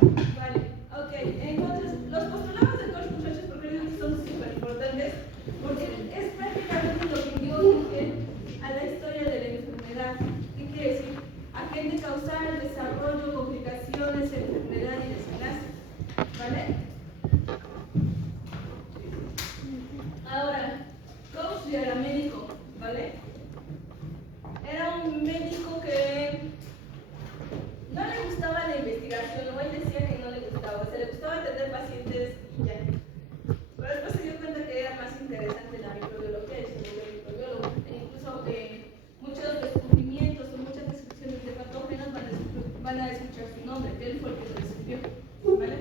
Vale, ok. Entonces, los postulados de Koch, muchachos, porque digo que son súper importantes, porque es prácticamente lo que dio origen a la historia de la enfermedad. ¿Qué quiere decir? Agente causal, desarrollo, complicaciones, enfermedad y desenlace. ¿Vale? Ahora, Koch ya era médico, ¿vale? Era un médico que no le gustaba la investigación, o él decía que no le gustaba, o sea, le gustaba atender pacientes y ya. Pero después se dio cuenta que era más interesante la microbiología y se volvió microbiólogo. E incluso muchos descubrimientos o muchas descripciones de patógenos van a escuchar su nombre, que él fue el que lo descubrió, ¿vale?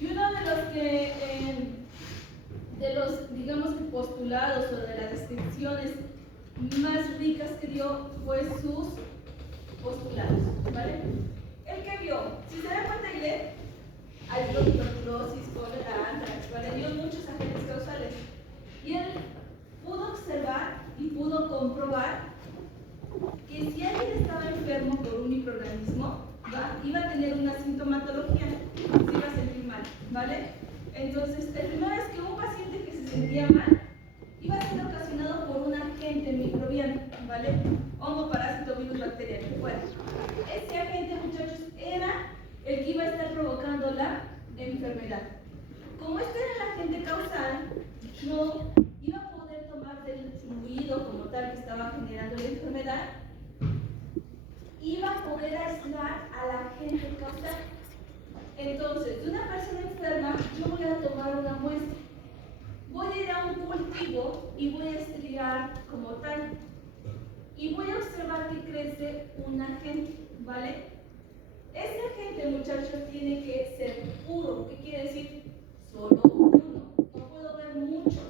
Y uno de los, digamos que postulados o de las descripciones más ricas que dio fue sus postulados, ¿vale? El que vio, si se dan cuenta y leen, aisló tuberculosis, cólera, antrax, ¿vale? Vio muchos agentes causales. Y él pudo observar y pudo comprobar que si alguien estaba enfermo por un microorganismo, iba a tener una sintomatología, se iba a sentir mal, ¿vale? Entonces, el primero es que un paciente que se sentía mal iba a ser ocasionado por un agente microbiano, ¿vale? Hongo, parásito, virus, bacteria, que fuera. Ese agente, muchachos, era el que iba a estar provocando la enfermedad. Como este era el agente causal, no iba a poder tomar del fluido como tal que estaba generando la enfermedad, iba a poder aislar al agente causal. Entonces, de una persona enferma, yo voy a tomar una muestra. Voy a ir a un cultivo y voy a estudiar como tal. Y voy a observar que crece un agente, ¿vale? Este agente, muchachos, tiene que ser puro. ¿Qué quiere decir? Solo uno. No puedo ver muchos,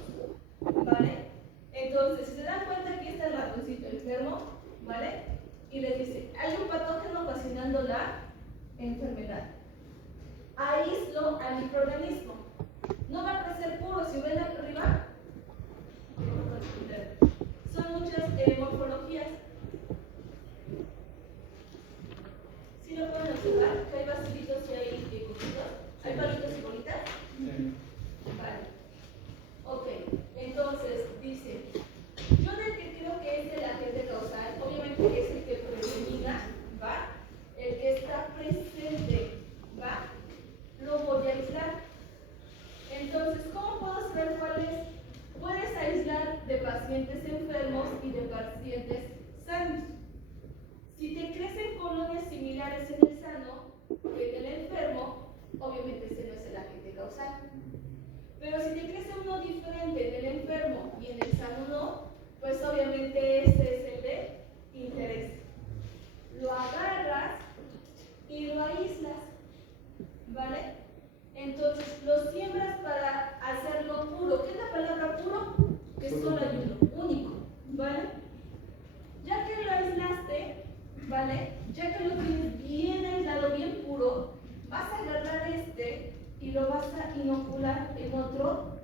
¿vale? Entonces, si se dan cuenta, aquí está el ratoncito enfermo, ¿vale? Y les dice, hay un patógeno ocasionando la enfermedad. Aíslo al microorganismo. No va a crecer puro, si ven arriba, son muchas morfologías. ¿Sí lo pueden observar? Que hay basiditos y hay coquitos. ¿Hay palitos y bolitas? Sí. Vale. Ok, entonces dice, yo del que creo que es el agente causal, obviamente es el que predomina, ¿va? El que está presente, ¿va? Lo voy a aislar. Entonces, ¿cómo puedo saber cuál es? Puedes aislar de pacientes enfermos y de pacientes sanos. Si te crecen colonias similares en el sano que en el enfermo, obviamente ese no es el agente causal. Pero si te crece uno diferente en el enfermo y en el sano no, pues obviamente ese es el de interés. Lo agarras y lo aíslas, ¿vale? Entonces, lo siembras para hacerlo puro. ¿Qué es la palabra puro? Que solo hay uno, único, ¿vale? Ya que lo aislaste, ¿vale? Ya que lo tienes bien aislado, bien puro, vas a agarrar este y lo vas a inocular en otro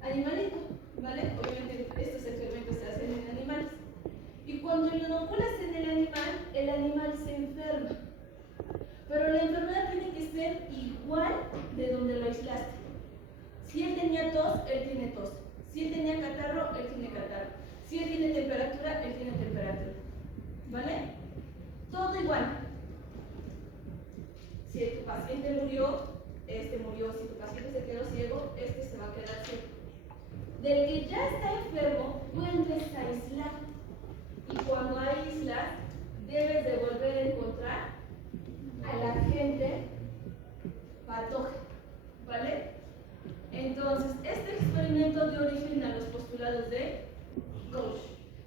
animalito, ¿vale? Obviamente estos experimentos se hacen en animales. Y cuando lo inoculas en el animal se enferma. Pero la enfermedad tiene que ser igual de donde lo aislaste. Si él tenía tos, él tiene tos. Si él tenía catarro, él tiene catarro. Si él tiene temperatura, él tiene temperatura. ¿Vale? Todo igual. Si tu paciente murió, este murió. Si tu paciente se quedó ciego, este se va a quedar ciego. Del que ya está enfermo, vuelves a aislar. Y cuando aíslas, debes de volver a encontrar al agente patógeno, ¿vale? Entonces, este experimento dio origen a los postulados de Koch.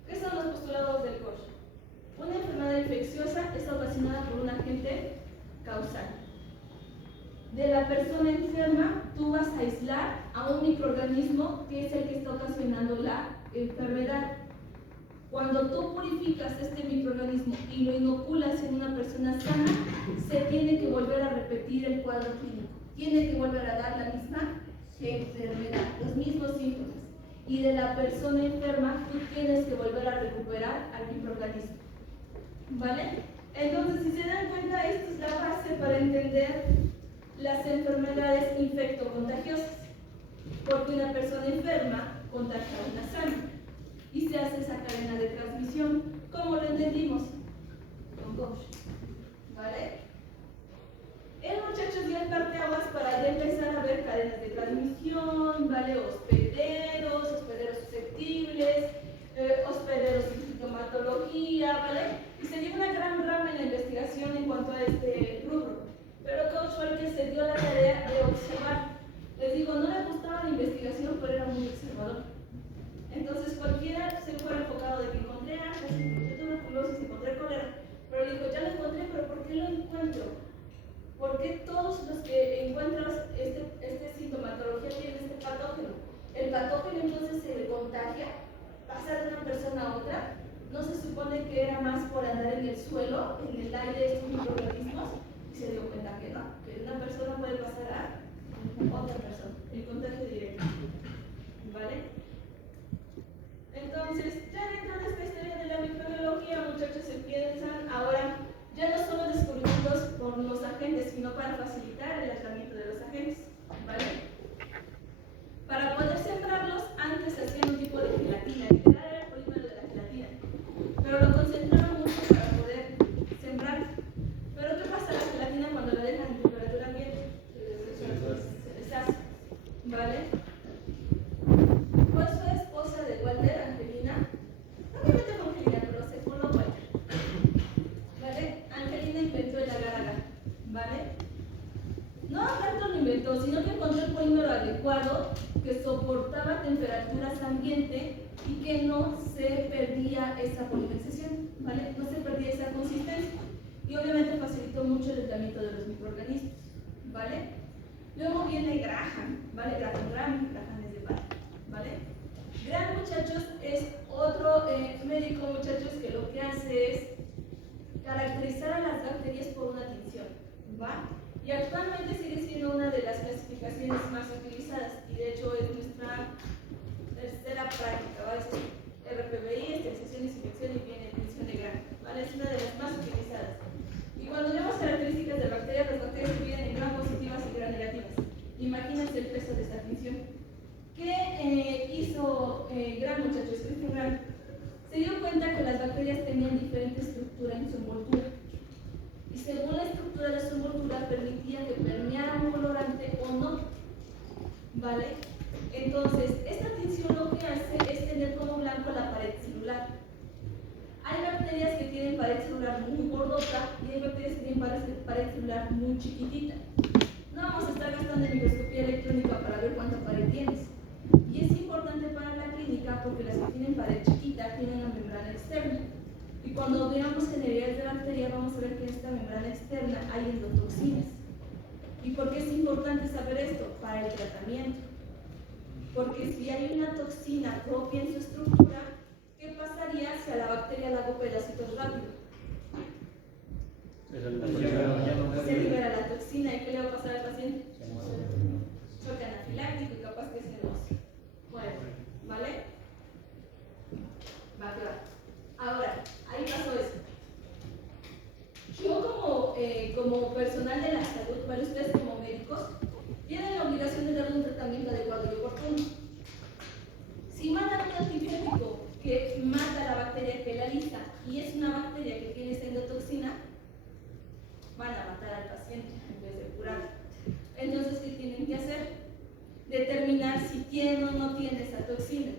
¿Qué son los postulados del Koch? Una enfermedad infecciosa es ocasionada por un agente causal. De la persona enferma, tú vas a aislar a un microorganismo que es el que está ocasionando la enfermedad. Cuando tú purificas este microorganismo y lo inoculas en una persona sana, se tiene que volver a repetir el cuadro clínico. Tiene que volver a dar la misma enfermedad, los mismos síntomas. Y de la persona enferma, tú tienes que volver a recuperar al microorganismo. ¿Vale? Entonces, si se dan cuenta, esta es la base para entender las enfermedades infectocontagiosas, porque una persona enferma contagia a una sana y se hace esa cadena de transmisión, como lo entendimos con Koch, ¿vale? El muchacho dio el parteaguas para ya empezar a ver cadenas de transmisión, ¿vale? Hospederos susceptibles, hospederos sin sintomatología, ¿vale? Y se dio una gran rama en la investigación en cuanto a este rubro. Pero Koch fue el que se dio la tarea de observar. Les digo, no le gustaba la investigación, pero era muy observador. Entonces cualquiera se fuera enfocado de que encontré antes, encontré tuberculosis, encontré cólera, pero le dijo, ya lo encontré, pero ¿por qué lo encuentro? ¿Por qué todos los que encuentras este sintomatología tienen este patógeno? El patógeno entonces se le contagia, pasa de una persona a otra. No se supone que era más por andar en el suelo, en el aire de estos microorganismos, y se dio cuenta que no, que una persona puede pasar a otra persona, el contagio directo, ¿vale? Entonces, ya dentro de esta historia de la microbiología, muchachos, empiezan ahora ya no solo descubrimientos por los agentes, sino para facilitar el aislamiento de los agentes, ¿vale? Para poder sembrarlos, antes hacían un tipo de gelatina, literal era el polímero de la gelatina, pero lo concentraban mucho para poder sembrar. Pero ¿qué pasa a la gelatina cuando la dejan en temperatura ambiente? Se deshace, ¿vale? Pues fue esposa de Walter, Angelina, no me meto con Angelina, pero se fue Walter, ¿vale? Angelina inventó el agar-agar, ¿vale? No tanto lo inventó, sino que encontró el polímero adecuado que soportaba temperaturas ambiente y que no se perdía esa polimerización, ¿vale? No se perdía esa consistencia y obviamente facilitó mucho el aislamiento de los microorganismos, ¿vale? Luego viene Graham, ¿vale? Graham es de padre, ¿vale? Graham, muchachos, es otro médico, muchachos, que lo que hace es caracterizar a las bacterias por una tinción, ¿va? Y actualmente sigue siendo una de las clasificaciones más utilizadas y de hecho es nuestra tercera práctica, ¿vale? RPBI, esterilización, desinfección y viene tinción de Graham, ¿vale? Es una de las más utilizadas. Y cuando vemos características de bacterias, las bacterias se dividen en gram positivas y gram negativas. Imagínense el peso de esta tinción. ¿Qué hizo Graham, muchachos? Graham se dio cuenta que las bacterias tenían diferente estructura en su envoltura. Y según la estructura de su envoltura permitía que permeara un colorante o no, ¿vale? Entonces, esta tinción lo que hace es tener como blanco la pared celular. Hay bacterias que tienen pared celular muy gordota y hay bacterias que tienen pared celular muy chiquitita. No vamos a estar gastando en microscopía electrónica para ver cuánta pared tienes. Y es importante para la clínica porque las que tienen pared chiquita tienen una membrana externa. Y cuando veamos generalidades de bacteria vamos a ver que en esta membrana externa hay endotoxinas. ¿Y por qué es importante saber esto? Para el tratamiento. Porque si hay una toxina propia en su estructura, ¿qué pasaría si a la bacteria la hago pedacitos rápido? Se libera la toxina. ¿Y qué le va a pasar al paciente? Choque anafiláctico y capaz que se nos muere, ¿vale? Va que va. Ahora, ahí pasó eso. Yo como personal de la salud, ¿vale? Ustedes como médicos, tienen la obligación de darle un tratamiento adecuado y oportuno. Si mandan un antibiótico que mata la bacteria que la lista y es una bacteria que tiene esa endotoxina, van a matar al paciente en vez de curarlo. Entonces, ¿qué tienen que hacer? Determinar si tiene o no tiene esa toxina.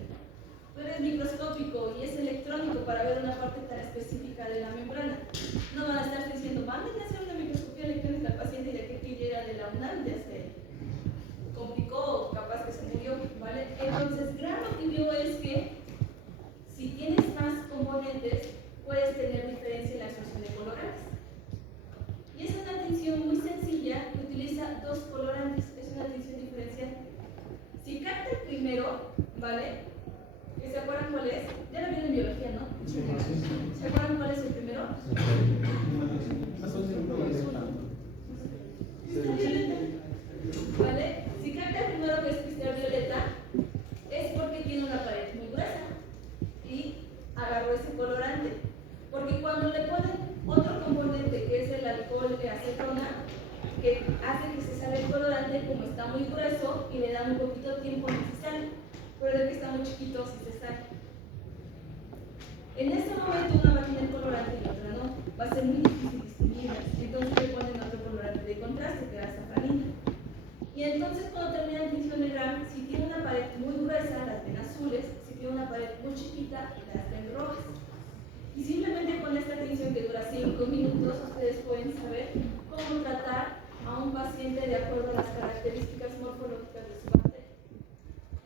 Pero es microscópico y es electrónico para ver una parte tan específica de la membrana. No van a estar diciendo, manden a hacer una microscopía electrónica al paciente y de que llega de la UNAM ya se complicó o capaz que se murió, ¿vale? Entonces, Graham lo que vio es que si tienes más componentes, puedes tener diferencia en la absorción de colorantes. Y es una tinción muy sencilla que utiliza dos colorantes, es una tinción diferencial. Si capta el primero, ¿vale? ¿Se acuerdan cuál es? Ya lo vieron en biología, ¿no? Sí. ¿Se acuerdan cuál es el primero? Cristal violeta. ¿Vale? Si capta el primero que es cristal violeta, es porque tiene una pared muy gruesa y agarró ese colorante. Porque cuando le ponen otro componente que es el alcohol de acetona, que hace que se salga muy grueso y le da muy poquito tiempo necesario, pero el que está muy chiquito sí se sale. En este momento una va a tener colorante y otra no, va a ser muy difícil distinguirlas, entonces le ponen otro colorante de contraste que era safranina. Y entonces cuando termina la tinción de Gram, si tiene una pared muy gruesa, las ven azules, si tiene una pared muy chiquita, las ven rojas. Y simplemente con esta tinción que dura 5 minutos, ustedes pueden saber cómo tratar a un paciente de acuerdo a las características morfológicas de su bacteria.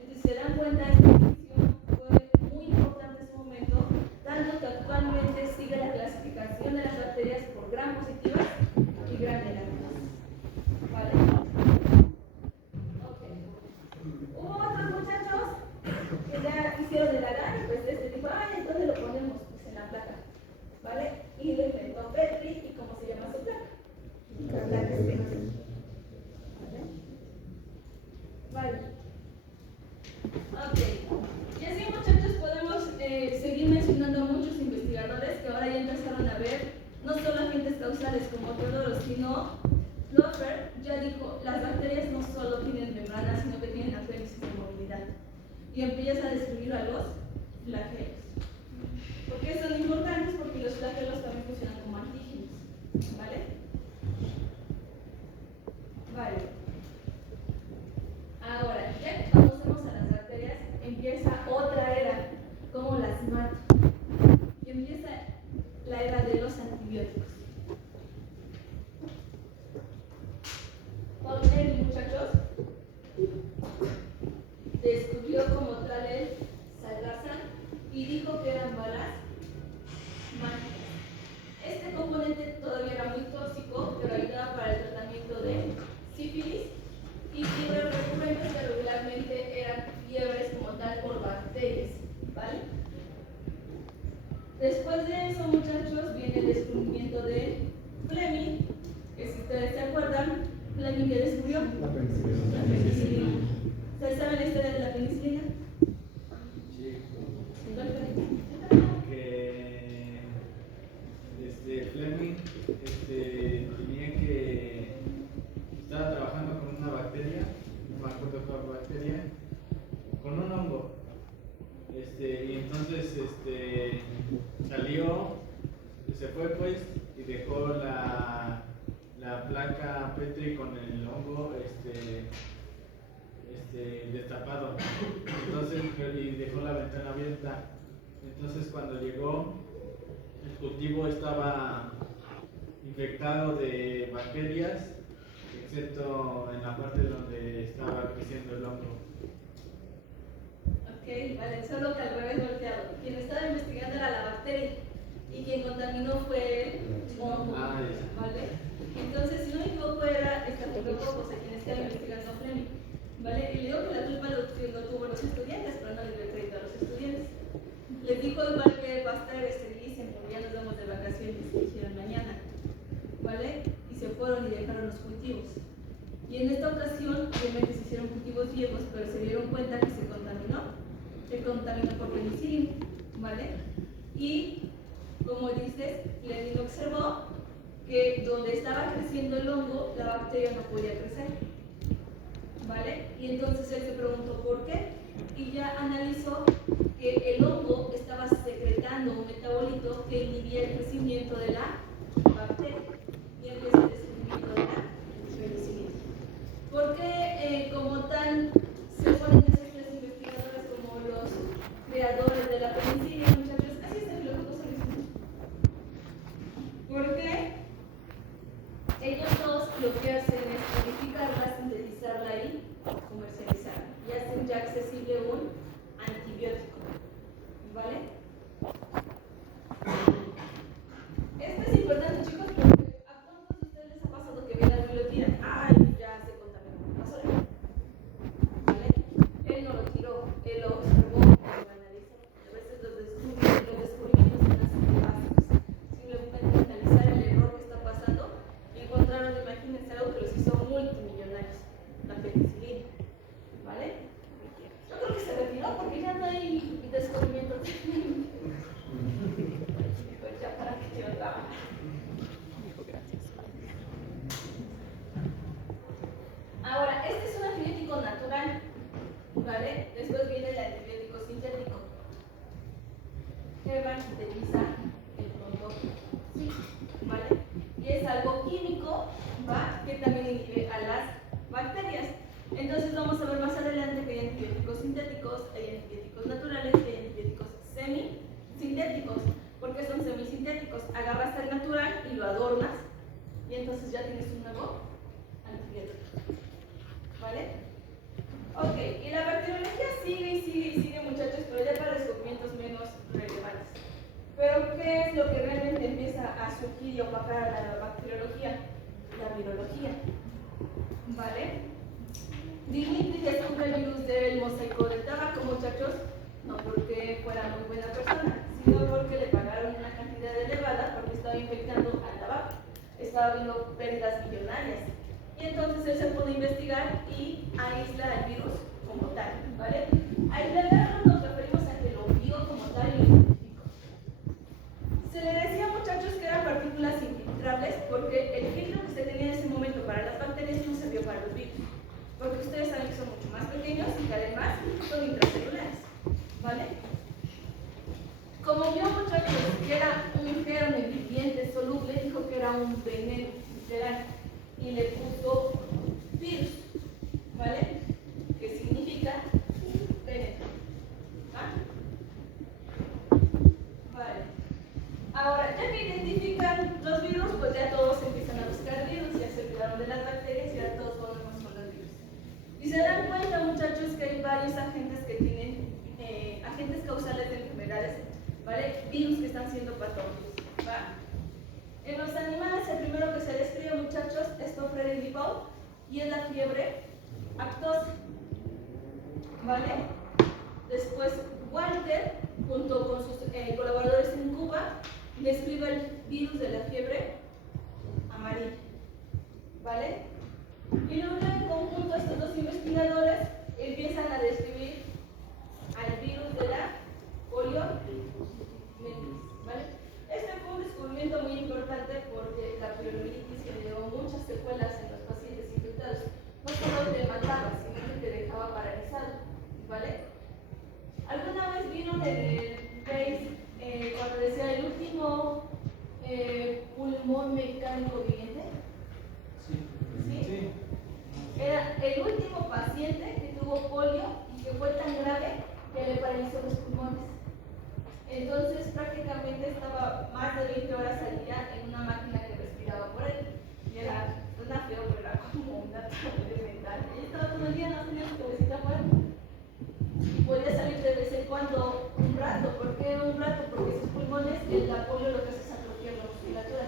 Entonces, si se dan cuenta, esta tinción fue muy importante en su momento, tanto que actualmente sigue la clasificación de las bacterias por gram positivas y gram negativas. ¿Vale? Ok. Hubo otros muchachos que ya hicieron el agarre, pues dijo, entonces lo ponemos pues, en la placa. ¿Vale? Y le inventó Petri, ¿y cómo se llama su placa? La placa es Petri. ¿Vale? Ok. Y así, muchachos, podemos seguir mencionando a muchos investigadores que ahora ya empezaron a ver no solo agentes causales como Teodoro, sino Loeffler ya dijo, las bacterias no solo tienen membranas, sino que tienen apéndices de movilidad. Y empieza a describir a los flagelos. ¿Por qué son importantes? Porque los flagelos también funcionan como antígenos. ¿Vale? Vale. Ahora, ya que conocemos a las bacterias, empieza otra era, como las mato. Y empieza la era de los antibióticos. Paul Ehrlich, muchachos, descubrió como tal el salvarsan y dijo que eran balas mágicas. Este componente todavía era muy tóxico, pero ayudaba para el tratamiento de sífilis y fiebres recurrentes que regularmente eran fiebres como tal por bacterias, ¿vale? Después de eso, muchachos, viene el descubrimiento de Fleming, que si ustedes se acuerdan, Fleming que descubrió la penicilina. ¿Ustedes saben la historia de la penicilina? Sí. Que Fleming tenía que estaba trabajando con una bacteria, no me acuerdo cuál bacteria, con un hongo. Y entonces salió, se fue pues y dejó la placa Petri con el hongo destapado. Entonces, y dejó la ventana abierta. Entonces cuando llegó, el cultivo estaba infectado de bacterias, excepto en la parte donde estaba creciendo el hongo. Ok, vale, solo que al revés volteado. Quien estaba investigando era la bacteria y quien contaminó fue el hongo. ¿Vale? Entonces, si no me equivoco, era Staphylococcus quien estaba investigando Fleming. ¿Vale? Y le digo que la culpa lo tuvo los estudiantes, pero no le dio crédito a los estudiantes. Les dijo igual que basta esterilicen, porque ya nos vamos de vacaciones y dijeron mañana. ¿Vale? Y se fueron y dejaron los cultivos. Y en esta ocasión, obviamente se hicieron cultivos viejos, pero se dieron cuenta que se contaminó por penicilina, ¿vale? Y, como dices, Fleming observó que donde estaba creciendo el hongo, la bacteria no podía crecer, ¿vale? Y entonces él se preguntó por qué, y ya analizó que el hongo estaba secretando un metabolito que inhibía el crecimiento de la bacteria, y empieza el descubrimiento de la penicilina. ¿Por qué como tal se ponen esos tres investigadores como los creadores de la penicilina, muchachos? Así es el loco solución. Porque ellos dos lo que hacen es modificarla, sintetizarla y comercializarla. Y hacen ya accesible un antibiótico. ¿Vale? Esto es importante, chicos, porque ¿a cuántos de ustedes les ha pasado que ven algo y lo tiran? ¡Ay, ya se contaminó! Pasó de mí. ¿Vale? Él no lo tiró, él lo observó, lo analizó. A veces los descubrimientos son así de básicos. Simplemente analizar el error que está pasando y encontraron, imagínense, algo que los hizo multimillonarios, la penicilina. ¿Vale? Yo creo que sintetiza el pronto, sí, ¿vale? Y es algo químico, ¿va? Que también inhibe a las bacterias. Entonces vamos a ver más adelante que hay antibióticos sintéticos, hay antibióticos naturales y hay antibióticos semisintéticos. ¿Por qué son semisintéticos? Agarras el natural y lo adornas y entonces ya tienes un nuevo antibiótico, ¿vale? Ok, y la bacteriología sigue y sigue y sigue, muchachos, pero ya para descubrimientos menos relevantes. Pero ¿qué es lo que realmente empieza a surgir y opacar a la bacteriología? La virología, ¿vale? Dimitri descubre el virus del mosaico del tabaco, muchachos, no porque fuera muy buena persona, sino porque le pagaron una cantidad elevada porque estaba infectando al tabaco, estaba viendo pérdidas millonarias. Y entonces él se puede investigar y aísla el virus como tal, ¿vale? Aislarlo nos referimos a que lo vio como tal y lo identificó. Se le decía, muchachos, que eran partículas infiltrables porque el filtro que se tenía en ese momento para las bacterias no servía para los virus. Porque ustedes saben que son mucho más pequeños y que además son intracelulares, ¿vale? Como vio, muchachos, que era un germen viviente soluble, dijo que era un veneno literal y le puso virus, ¿vale? Que significa veneno. ¿Ah? Vale. Ahora, ya que identifican los virus, pues ya todos empiezan a buscar virus, ya se olvidaron de las bacterias y ahora todos volvemos con los virus. Y se dan cuenta, muchachos, que hay varios agentes que tienen agentes causales de enfermedades, ¿vale? Virus que están siendo patógenos, ¿va? En los animales, el primero que se describe, muchachos, es Freddy Lipow y es la fiebre aftosa, ¿vale? Después, Walter, junto con sus colaboradores en Cuba, describe el virus de la fiebre amarilla, ¿vale? Y luego en conjunto estos dos investigadores empiezan a describir al virus de la poliomielitis, ¿vale? Este fue un descubrimiento muy importante porque la poliomielitis generó muchas secuelas en los pacientes infectados. No solo te mataba, sino que te dejaba paralizado, ¿vale? ¿Alguna vez vieron en el Face cuando decía el último pulmón mecánico viviente? ¿Sí? Era el último paciente que tuvo polio y que fue tan grave que le paralizó los pulmones. Entonces prácticamente estaba más de 20 horas al día en una máquina que respiraba por él. Y era una feo, pero era como una tragedia mental. Él estaba todo el día, no tenía su cabecita fuera. Y podía salir de vez en cuando un rato. ¿Por qué un rato? Porque sus pulmones, el polio lo que hace es atrofiar la musculatura.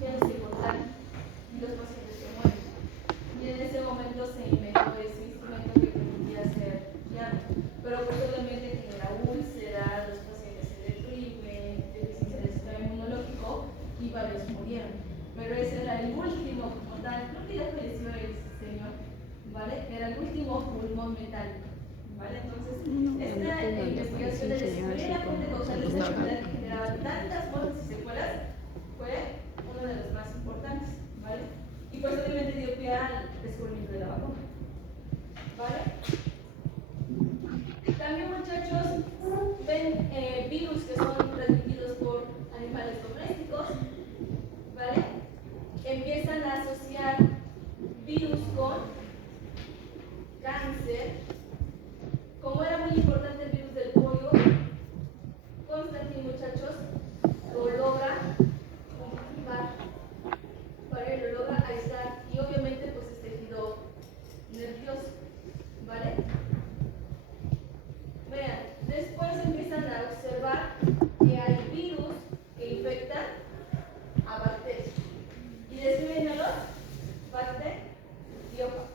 Ya no se contagia y los pacientes se mueren. Y en ese momento se inventó ese instrumento que permitía hacer llave. Pero posiblemente genera úlceras, los pacientes se deprimen, deficiencia del sistema inmunológico y varios murieron. Pero ese era el último, como tal, creo que ya falleció el señor, ¿vale? Era el último pulmón metálico, ¿vale? Entonces, esta investigación de descubrir la fuente causal de esta enfermedad que generaba tantas muertes y secuelas fue uno de los más importantes, ¿vale? Y pues obviamente dio pie al descubrimiento de la vacuna, ¿vale? También, muchachos, ven virus que son transmitidos por animales domésticos, ¿vale? Empiezan a asociar virus con cáncer. Como era muy importante el virus del polio, Constantin, muchachos, lo logra confirmar, ¿vale? Lo logra aislar y obviamente pues es tejido nervioso, ¿vale? Vean, después empiezan a observar que hay virus que infectan a bacterias y describen a los bacteriófagos.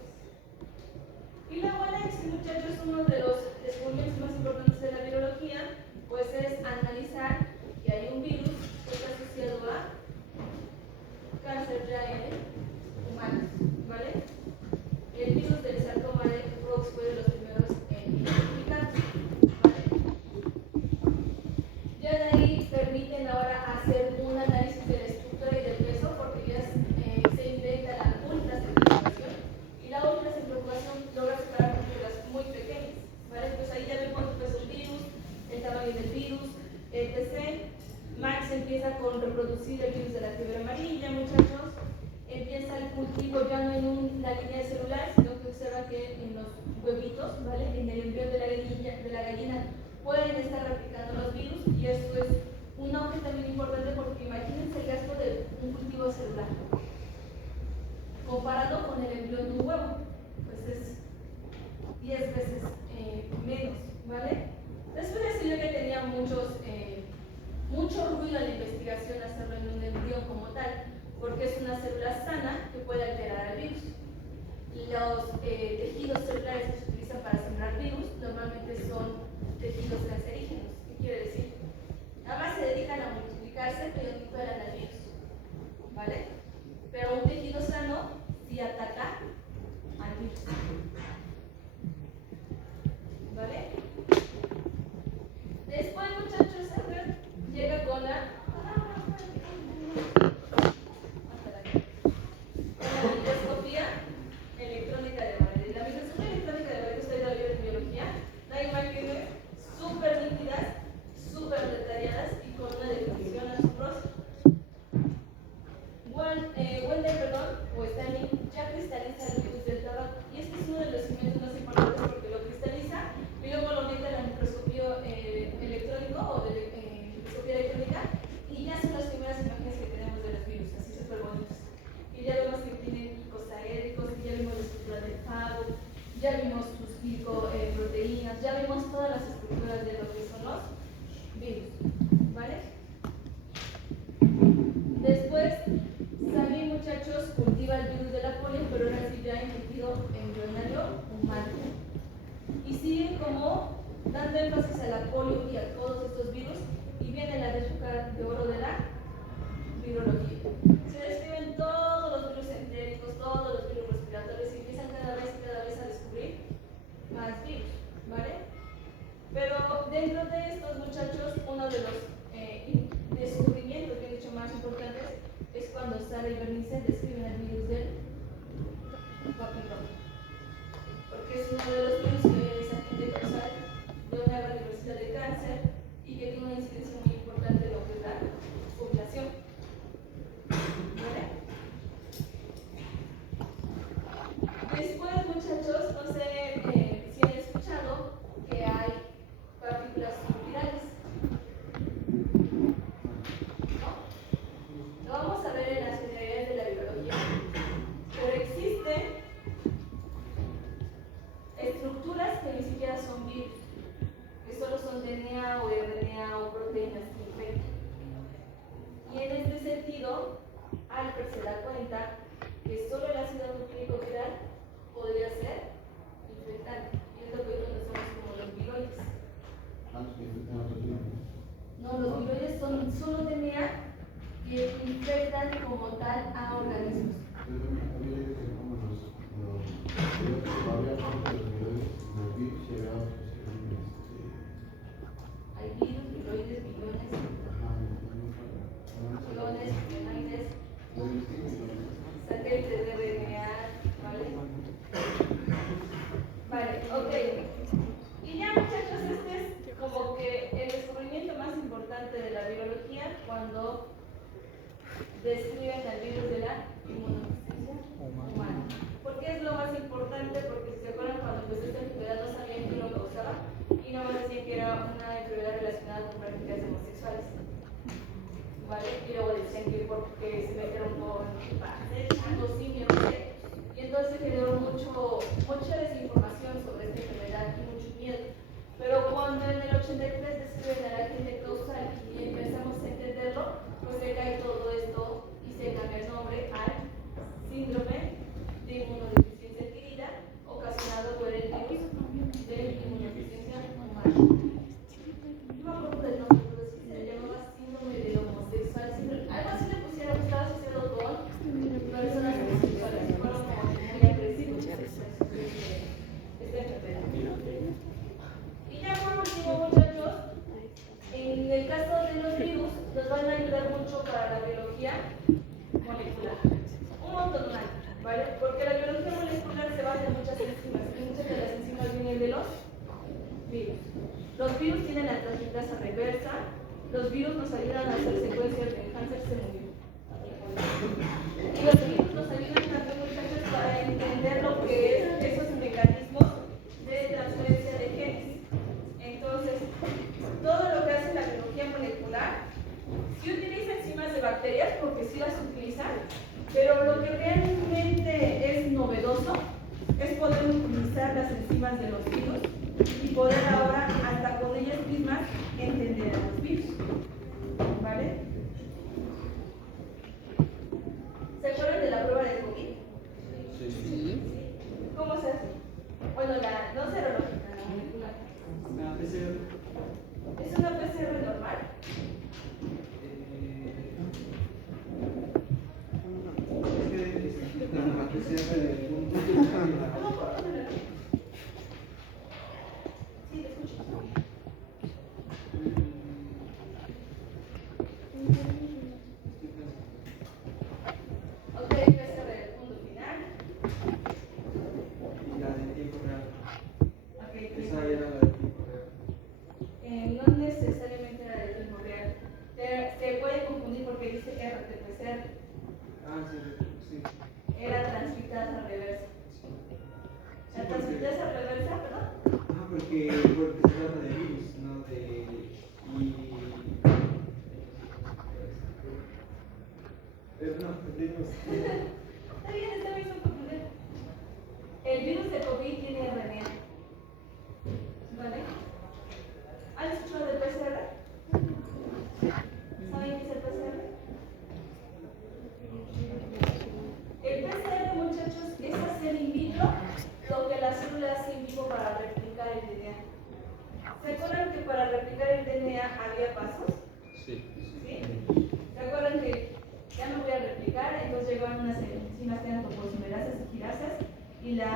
Y la buena es que, muchachos, uno de los descubrimientos más importantes de la virología pues es analizar que hay un virus que está asociado a cáncer ya en humanos, ¿vale? El virus del sarcoma de Rux fue de los primeros identificados, ¿vale? Ya de ahí permiten ahora hacer un análisis de la estructura y del peso porque ya se inventa comparado con el embrión de un huevo, pues es 10 veces menos, ¿vale? Después decía que tenía mucho ruido en la investigación hacerlo en un embrión como tal, porque es una célula sana que puede alterar al virus. Los tejidos celulares que se utilizan para sembrar virus normalmente son tejidos cancerígenos. ¿Qué quiere decir? Nada más se dedican a multiplicarse, pero no fueran al virus, ¿vale? Pero un tejido sano sí ataca al virus, ¿vale? Después, muchachos, llega con la microscopía electrónica de Barrett. La microscopía electrónica de Barrett, ustedes la vieron en biología, da imágenes súper nítidas, súper detalladas y con una definición asombrosa. Wendell, o Stanley, ya cristaliza el virus del tabaco. Y este es uno de los inventos más importantes porque lo cristaliza y luego lo mete a la microscopía electrónico o de microscopía electrónica y ya son las primeras imágenes que tenemos de los virus, así súper bonitos. Y ya vemos que tienen icosaédricos, ya vimos la estructura del fago, ya vimos sus glicoproteínas, ya vimos todas las estructuras de lo que son los virus, ¿vale? Después, Sami, muchachos, cultiva el virus de la polio, pero ahora sí ya en sentido embrionario humano. Y sigue como dando énfasis a la polio y a todos estos virus, y viene la época de oro de la virología. Se describen todos los virus entéricos, todos los virus respiratorios, y empiezan cada vez a descubrir más virus, ¿vale? Pero dentro de estos, muchachos, uno de los descubrimientos, bien dicho, más importantes es cuando Sara y Bernice describen el virus del papiloma, porque es uno de los virus que es agente causal de una gran diversidad de cáncer y que tiene una incidencia muy importante en lo que es la población. ¿Vale? Después, muchachos, no sé si han escuchado que hay partículas virales. Lo vamos a ver en las generalidades de la biología, pero existen estructuras que ni siquiera son virus, que solo son DNA o RNA o proteínas que infectan. Y en este sentido, Alpert se da cuenta que solo el ácido nucleico viral podría ser infectante, y es lo que conocemos como los viroides. No, los viroides son solo DNA que infectan como tal a organismos. Hay virus, viroides, billones, pionides, satélites de RNA, ¿vale? Vale, ok. Y ya, muchachos, este es como que el descubrimiento más importante de la biología cuando describen el virus de la inmunodeficiencia humana. ¿Por qué es lo más importante? Porque si se acuerdan, cuando empezó esta enfermedad no sabían quién lo causaba y no me decían que era una enfermedad relacionada con prácticas homosexuales, ¿vale? Y luego decían que porque se metieron con chango, simio, no sé. Y entonces generó mucha desinformación sobre esta enfermedad y mucho miedo. Pero cuando en el 83 describen a la gente causal y empezamos a entenderlo, pues se cae todo esto y se cambia el nombre al síndrome de inmunodeficiencia adquirida ocasionado por el virus de inmunodeficiencia humana. No me acuerdo del nombre, pero sí se le llamaba síndrome de homosexual. Algo así le pusieron, estaba asociado con personas homosexuales. Fueron como muy agresivos esta enfermedad. Y ya por último, muchachos, en el caso de los virus, nos van a ayudar mucho para la biología molecular. Un montón más, ¿vale? Porque la biología molecular se basa en muchas enzimas, y muchas de las enzimas vienen de los virus. Los virus tienen la transcriptasa reversa, los virus nos ayudan a hacer secuencias de cáncer celular. Y los virus nos ayudan también, muchachos, para entender lo que es esos mecanismos de transferencia de genes. Entonces, todo lo que hace la biología molecular, sí utiliza enzimas de bacterias, porque sí las utilizan, pero lo que realmente enzimas de los virus y poder ahora, hasta con ellas mismas, entender a los virus. ¿Vale? ¿Se acuerdan de la prueba de COVID? Sí. ¿Cómo se hace? Bueno, no serológica, la molecular. La PCR. ¿Es una PCR normal? La PCR de punto. Sí, te escucho. Ok, PCR del punto final. Y la de tiempo real. Ok, Esa era la de tiempo real. no necesariamente la del tiempo real. Se puede confundir porque dice RT-PCR. Ah, sí. Era transcriptasa reversa. La Sí, transcriptasa reversa, perdón. porque se trata de virus, no de. No, virus. Está bien, son confundir. El virus de COVID tiene RNA. ¿Vale? ¿Han escuchado del PCR? ¿Saben qué es el PCR? El PCR, muchachos, es hacer in vitro lo que la célula hace in vivo para replicar el DNA. ¿Se acuerdan que para replicar el DNA había pasos? Sí. ¿Sí? ¿Se acuerdan que ya no voy a replicar? Entonces llegaban unas enzimas que eran toposimerasas y girasas y la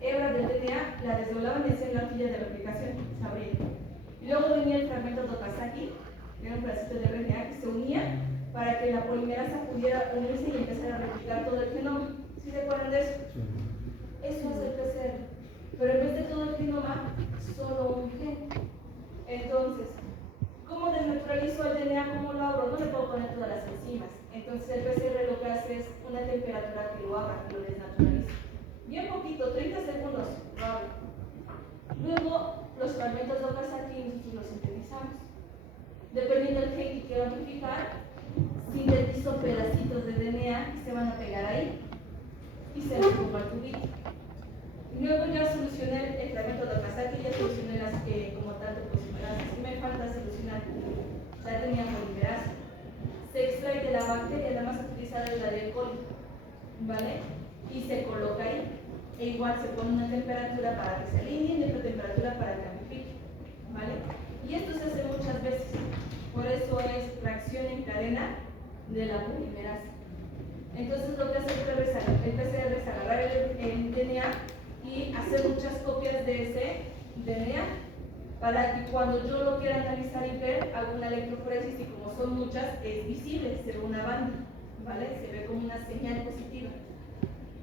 hebra del DNA la desdoblaban y hacían la horquilla de replicación, se abría. Y luego venía el fragmento Tokazaki, que era un pedacito de RNA que se unía para que la polimerasa pudiera unirse y empezar a replicar todo el genoma. ¿Sí se acuerdan de eso? Eso es el PCR. Pero en vez de todo el genoma, solo un gen. Entonces, ¿cómo desnaturalizo el DNA? ¿Cómo lo abro? No le puedo poner todas las enzimas. Entonces el PCR lo que hace es una temperatura que lo abra, que lo desnaturaliza. Bien poquito, 30 segundos, lo abro. Luego, los fragmentos de Okazaki nosotros los sintetizamos. Dependiendo del gen que quiero amplificar, sintetizo pedacitos de DNA que se van a pegar ahí y se los pongo al tubito. Luego ya solucioné el fragmento de Okazaki, ya solucioné las que como tanto polimerasa. Y me falta solucionar, ya tenía polimerasa. Se extrae de la bacteria, la más utilizada es la de E. coli, ¿vale? Y se coloca ahí. E igual se pone una temperatura para que se alinee y otra temperatura para que amplifique, ¿vale? Y esto se hace muchas veces. Por eso es reacción en cadena de la polimerasa. Entonces lo que hace el PCR es agarrar el DNA y hacer muchas copias de ese DNA para que cuando yo lo quiera analizar y ver, hago una electroforesis y como son muchas, es visible, se ve una banda, ¿vale? Se ve como una señal positiva.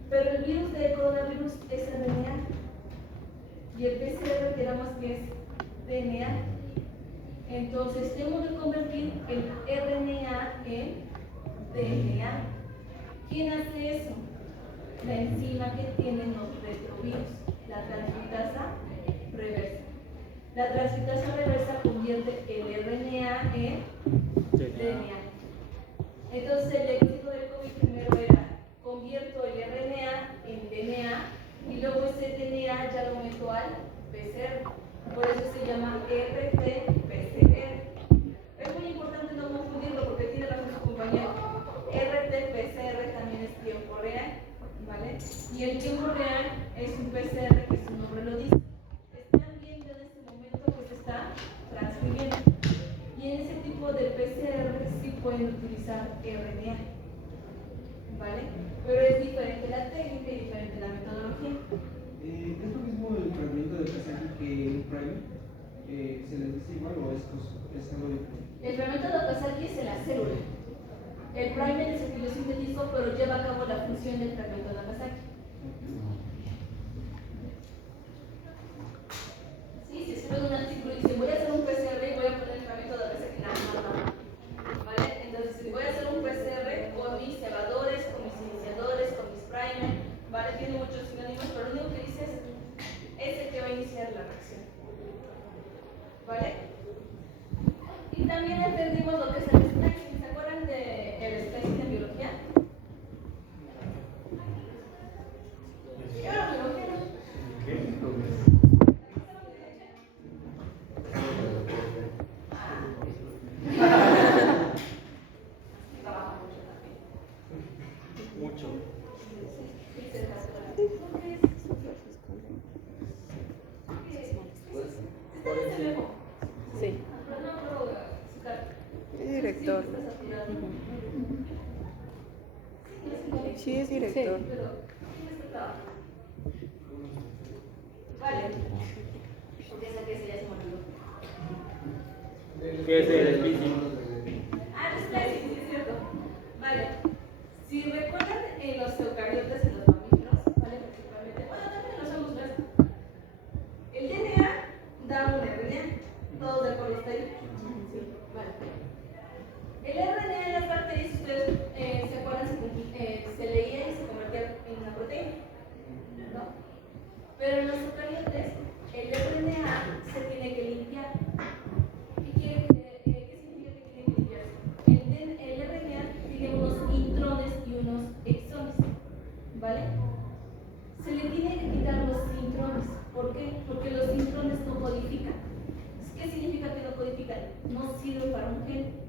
Pero el virus de coronavirus es RNA y el PCR quedamos que es DNA. Entonces tengo que convertir el RNA en DNA. ¿Quién hace eso? La enzima que tienen los retrovirus, la transcriptasa reversa. La transcriptasa reversa convierte el RNA en DNA. Entonces el éxito del COVID primero era convierto el RNA en DNA y luego ese DNA ya lo meto al PCR. Por eso se llama RT-PCR. Es muy importante no confundirlo porque tiene razón su compañero. RT-PCR también es tiempo real, ¿vale? Y el tiempo real es un PCR que su nombre lo dice. Están viendo en este momento que se está transcribiendo. Y en ese tipo de PCR sí pueden utilizar RNA, ¿vale? Pero es diferente la técnica y diferente la metodología. ¿Es lo mismo el fragmento de Okazaki que el primer? ¿Se les dice igual o es algo diferente? El fragmento de Okazaki es en la célula. El primer es el que lo sintetizo, pero lleva a cabo la función del fragmento de Okazaki. Sí, si escriben un artículo y dicen voy a hacer un PCR y voy a poner el fragmento de Okazaki, no. ¿Vale? Entonces, si voy a hacer un PCR con mis cebadores, con mis iniciadores, con mis primer, ¿vale? Tiene muchos sinónimos, pero lo único que dice es el que va a iniciar la reacción. ¿Vale? Y también entendimos lo que es el splicing. ¿Se acuerdan del splicing en biología? director. Pero, ¿quién es tu trabajo? Vale. Porque esa que se ya se me olvidó. ¿Qué es el splicing? Ah, el splicing, sí es cierto. Vale. Si recuerdan en los eucariotas y los mamíferos, ¿vale? Principalmente, bueno, también en los hongos, ¿verdad? El DNA da un RNA. ¿Todos de acuerdo hasta ahí? Sí. Vale. El RNA en las bacterias, ustedes se acuerdan, se leía y se convertía en una proteína, ¿no? Pero en los eucariotes, el RNA se tiene que limpiar. ¿Qué significa que tiene que limpiarse? El RNA tiene unos intrones y unos exones, ¿vale? Se le tiene que quitar los intrones. ¿Por qué? Porque los intrones no codifican. ¿Qué significa que no codifican? No sirven para un gen.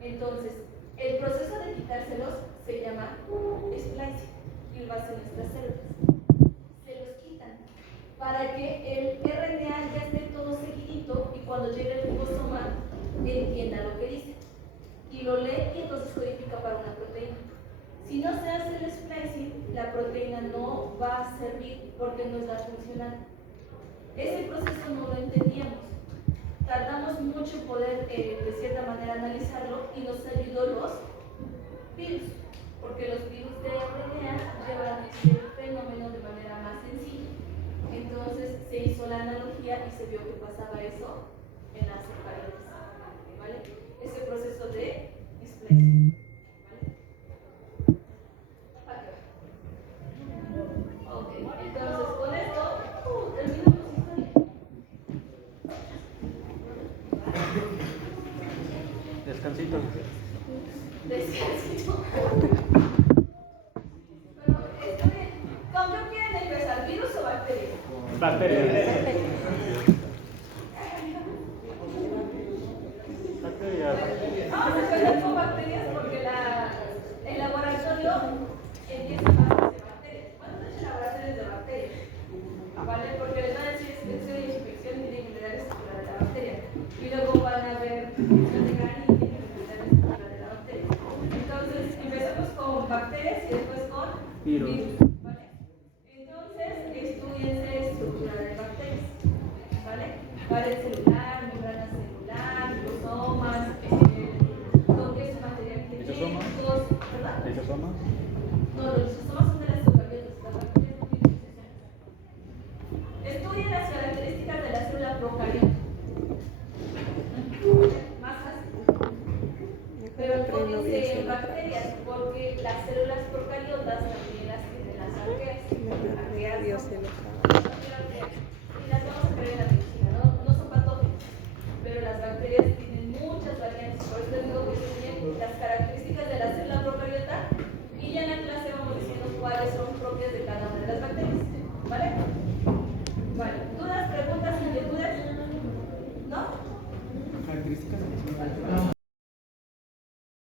Entonces, el proceso de quitárselos se llama splicing y lo hacen nuestras células. Se los quitan para que el RNA ya esté todo seguidito y cuando llegue el ribosoma entienda lo que dice y lo lee y entonces codifica para una proteína. Si no se hace el splicing, la proteína no va a servir porque no es la funcional. Ese proceso no lo entendíamos. Tardamos mucho en poder, de cierta manera, analizarlo y nos ayudó los virus, porque los virus de RNA llevan este fenómeno de manera más sencilla. Entonces se hizo la analogía y se vio que pasaba eso en las eucariotas, ¿vale? Ese proceso de splicing, ¿vale? Ok, entonces con esto terminamos historia. Descansito. Descansito. Bueno, está bien. ¿Con qué quieren empezar? ¿Virus o bacterias? Bacterias. Vamos a empezar con bacterias porque el laboratorio empieza a hablar de bacterias. ¿Cuándo es el laboratorio de bacterias? ¿Vale? Porque les van a decir que es de infección y tienen que dar estructura de la bacteria. Y luego van a ver infección de carne y tienen que dar estructura de la bacteria. Entonces, empezamos con bacterias y después con virus. ¿Vale? Entonces, estudiense estructura de bacterias. ¿Vale? Pared celular, membrana celular, lisosomas, lo que es material genético, ¿verdad? ¿Lisosomas? No, los lisosomas son de las eucariotas, las bacterias no tienen lisosomas. Estudien las características de la célula procariota. Más fácil. Pero enfóquense en bacterias, porque las células procariotas también las tienen las arqueas. Dios se lo Y las vamos a ver en la medicina, no son patógenas, pero las bacterias tienen muchas variantes, por eso les digo que estudien las características de la célula procariota y ya en la clase vamos diciendo cuáles son propias de cada una de las bacterias, ¿vale? Vale, ¿dudas, preguntas, inquietudes? ¿No? Características de